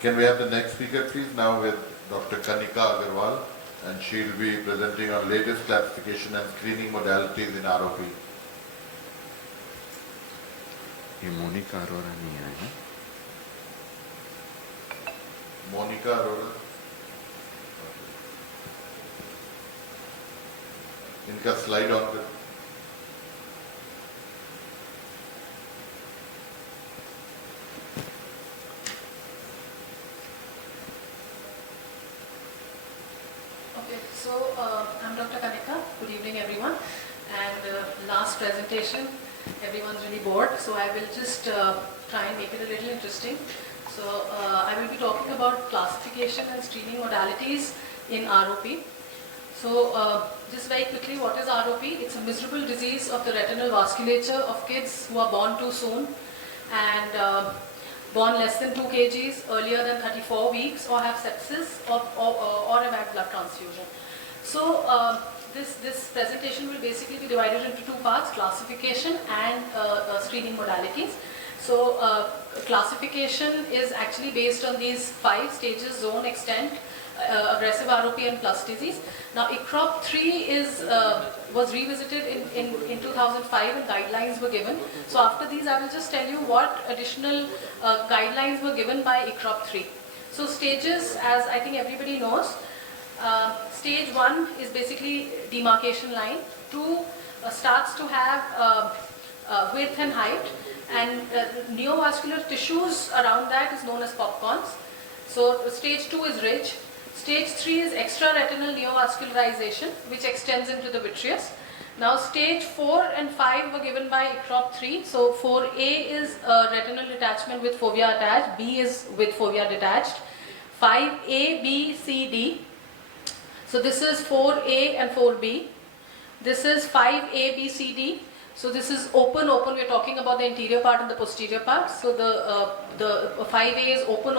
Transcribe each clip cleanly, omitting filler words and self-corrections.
Can we have the next speaker, please? Now with Dr. Kanika Agarwal, and she'll be presenting on latest classification and screening modalities in ROP. ये मोनिका अरोरा नहीं है ना? Monica Arora. इनका slide on कर. So, I'm Dr. Kanika. Good evening, everyone. And last presentation, everyone's really bored, so I will just try and make it a little interesting. So, I will be talking about classification and screening modalities in ROP. So, just very quickly, what is ROP? It's a miserable disease of the retinal vasculature of kids who are born too soon and born less than 2 kgs, earlier than 34 weeks, or have sepsis or have had blood transfusion. So this presentation will basically be divided into 2 parts: classification and screening modalities. So classification is actually based on these 5 stages: zone, extent, aggressive ROP and plus disease. Now ICROP 3 was revisited in 2005 and guidelines were given. So after these I will just tell you what additional guidelines were given by ICROP 3. So stages, as I think everybody knows, stage 1 is basically demarcation line. 2 starts to have width and height, and neovascular tissues around that is known as popcorns. So stage 2 is ridge. Stage 3 is extraretinal neovascularization, which extends into the vitreous. Now stage 4 and 5 were given by ICROP 3. So 4A is retinal detachment with fovea attached, B is with fovea detached, 5A, B, C, D. So this is 4A and 4B. This is 5A, B, C, D. So this is open, we are talking about the anterior part and the posterior part. So the 5A is open,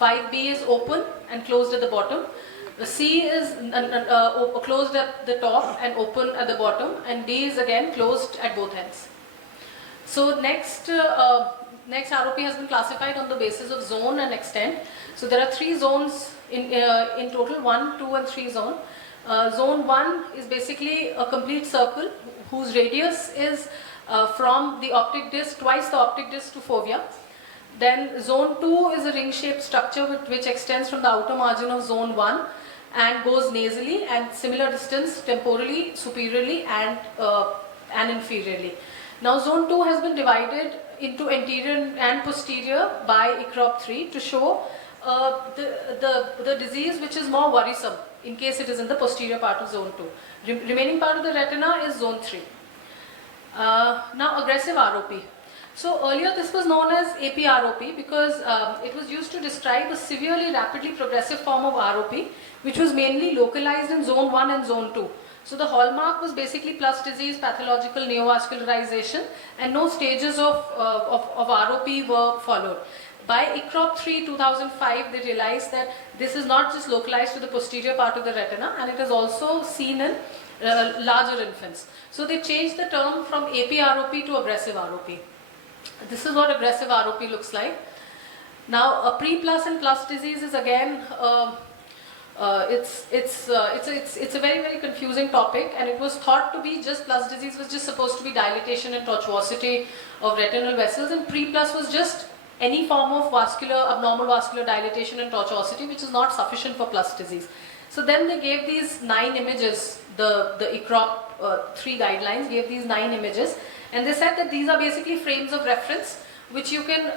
5B is open and closed at the bottom. The C is closed at the top and open at the bottom, and D is again closed at both ends. So next ROP has been classified on the basis of zone and extent. So there are 3 zones in total: 1, 2 and 3 zone. Zone 1 is basically a complete circle whose radius is from the optic disc, twice the optic disc to fovea. Then zone 2 is a ring-shaped structure which extends from the outer margin of zone 1 and goes nasally and similar distance temporally, superiorly and inferiorly. Now zone 2 has been divided into anterior and posterior by ICROP 3 to show the disease which is more worrisome in case it is in the posterior part of zone 2. Remaining part of the retina is zone 3. Now aggressive ROP. So earlier this was known as APROP because it was used to describe a severely rapidly progressive form of ROP, which was mainly localized in zone 1 and zone 2. So the hallmark was basically plus disease, pathological neovascularization, and no stages of ROP were followed. By ICROP 3 2005, they realized that this is not just localized to the posterior part of the retina, and it is also seen in larger infants. So they changed the term from APROP to aggressive ROP. This is what aggressive ROP looks like. Now, a pre-plus and plus disease is again, it's a very, very confusing topic, and it was thought to be just plus disease was just supposed to be dilatation and tortuosity of retinal vessels, and pre-plus was just any form of abnormal vascular dilatation and tortuosity, which is not sufficient for plus disease. So then they gave these 9 images, the ICROP 3 guidelines gave these 9 images, and they said that these are basically frames of reference which you can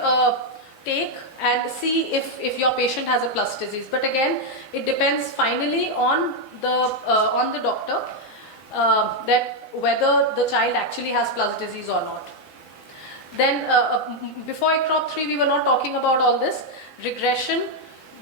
take and see if your patient has a plus disease. But again, it depends finally on the doctor that whether the child actually has plus disease or not. Then before ICROP 3 we were not talking about all this. Regression,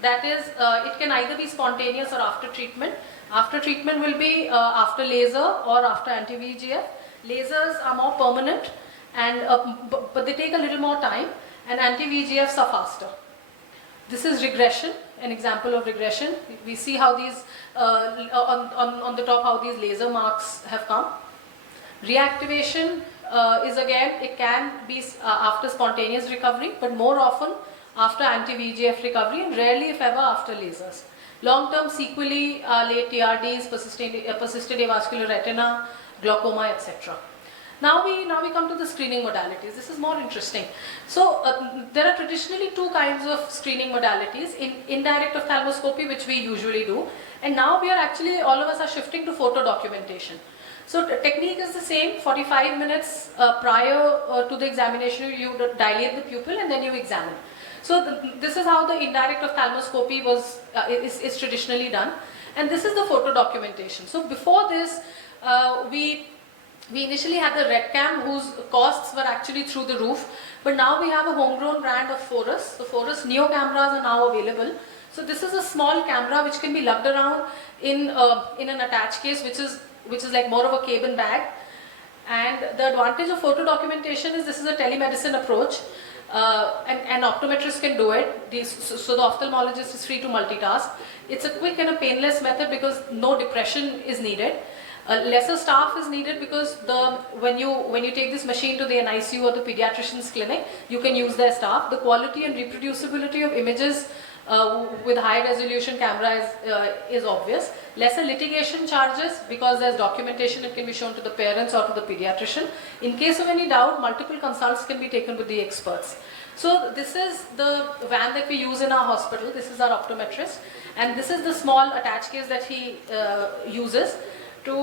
that is, it can either be spontaneous or after treatment. After treatment will be after laser or after anti-VEGF. Lasers are more permanent, and but they take a little more time, and anti-VEGFs are faster. This is regression, an example of regression. We see how these, on the top, how these laser marks have come. Reactivation is again, it can be after spontaneous recovery, but more often after anti-VEGF recovery and rarely if ever after lasers. Long-term sequelae are late TRDs, persistent avascular retina, glaucoma, etc. Now we come to the screening modalities. This is more interesting. So there are traditionally two kinds of screening modalities: indirect ophthalmoscopy, which we usually do, and now we are actually, all of us are shifting to photo documentation. So the technique is the same. 45 minutes prior to the examination, you dilate the pupil and then you examine. So this is how the indirect ophthalmoscopy is traditionally done, and this is the photo documentation. So before this, we initially had the RedCam, whose costs were actually through the roof, but now we have a homegrown brand of Forus. The Forus Neo cameras are now available. So this is a small camera which can be lugged around in an attached case, which is like more of a cabin bag. And the advantage of photo documentation is this is a telemedicine approach, and optometrists can do it. So the ophthalmologist is free to multitask. It's a quick and a painless method because no depression is needed. Lesser staff is needed because when you take this machine to the NICU or the pediatrician's clinic, you can use their staff. The quality and reproducibility of images with high resolution camera is obvious. Lesser litigation charges because there's documentation, it can be shown to the parents or to the pediatrician. In case of any doubt, multiple consults can be taken with the experts. So this is the van that we use in our hospital. This is our optometrist, and this is the small attached case that he uses to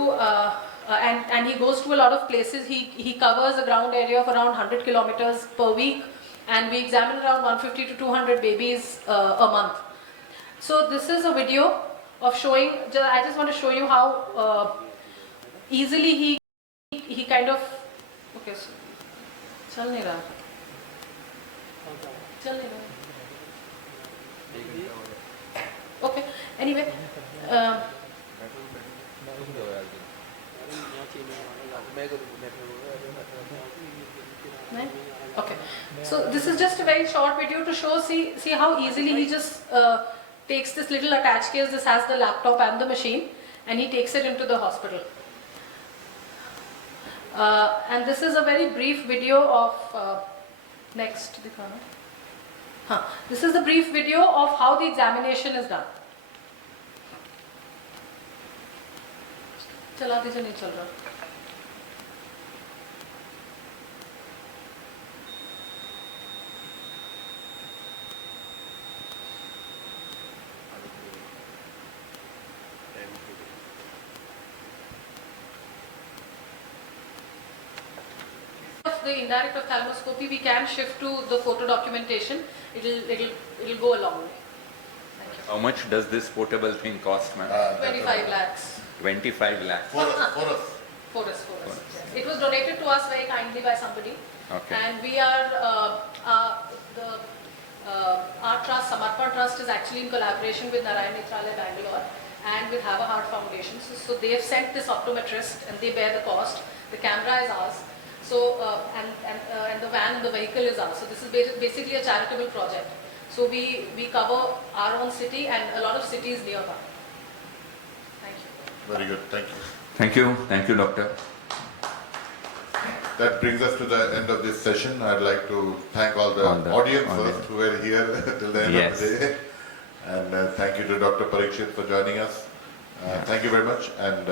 and he goes to a lot of places. He covers a ground area of around 100 kilometers per week, and we examine around 150 to 200 babies a month. So this is a video of showing, I just want to show you how easily he kind of, okay, so, chal nahi raha. Chal nahi raha. Okay, anyway. Okay, so this is just a very short video to show, see how easily he just takes this little attached case. This has the laptop and the machine, and he takes it into the hospital. And this is a very brief video of next. This is a brief video of how the examination is done. चला दीजिए, नहीं चल रहा. The indirect ophthalmoscopy, we can shift to the photo documentation. It'll go a long way. Thank you. How much does this portable thing cost, ma'am? 25 lakhs. 25 lakhs. For us. Yes. It was donated to us very kindly by somebody. Okay. And we are, our trust, Samarpan Trust, is actually in collaboration with Narayan Nethralaya Bangalore and with Have a Heart Foundation. So they have sent this optometrist and they bear the cost. The camera is ours. So, and the van and the vehicle is ours. So this is basically a charitable project. So we cover our own city and a lot of cities nearby. Thank you. Very good, thank you. Thank you, doctor. That brings us to the end of this session. I'd like to thank all the audience first who were here till the end of the day. And thank you to Dr. Parikshit for joining us. Thank you very much. And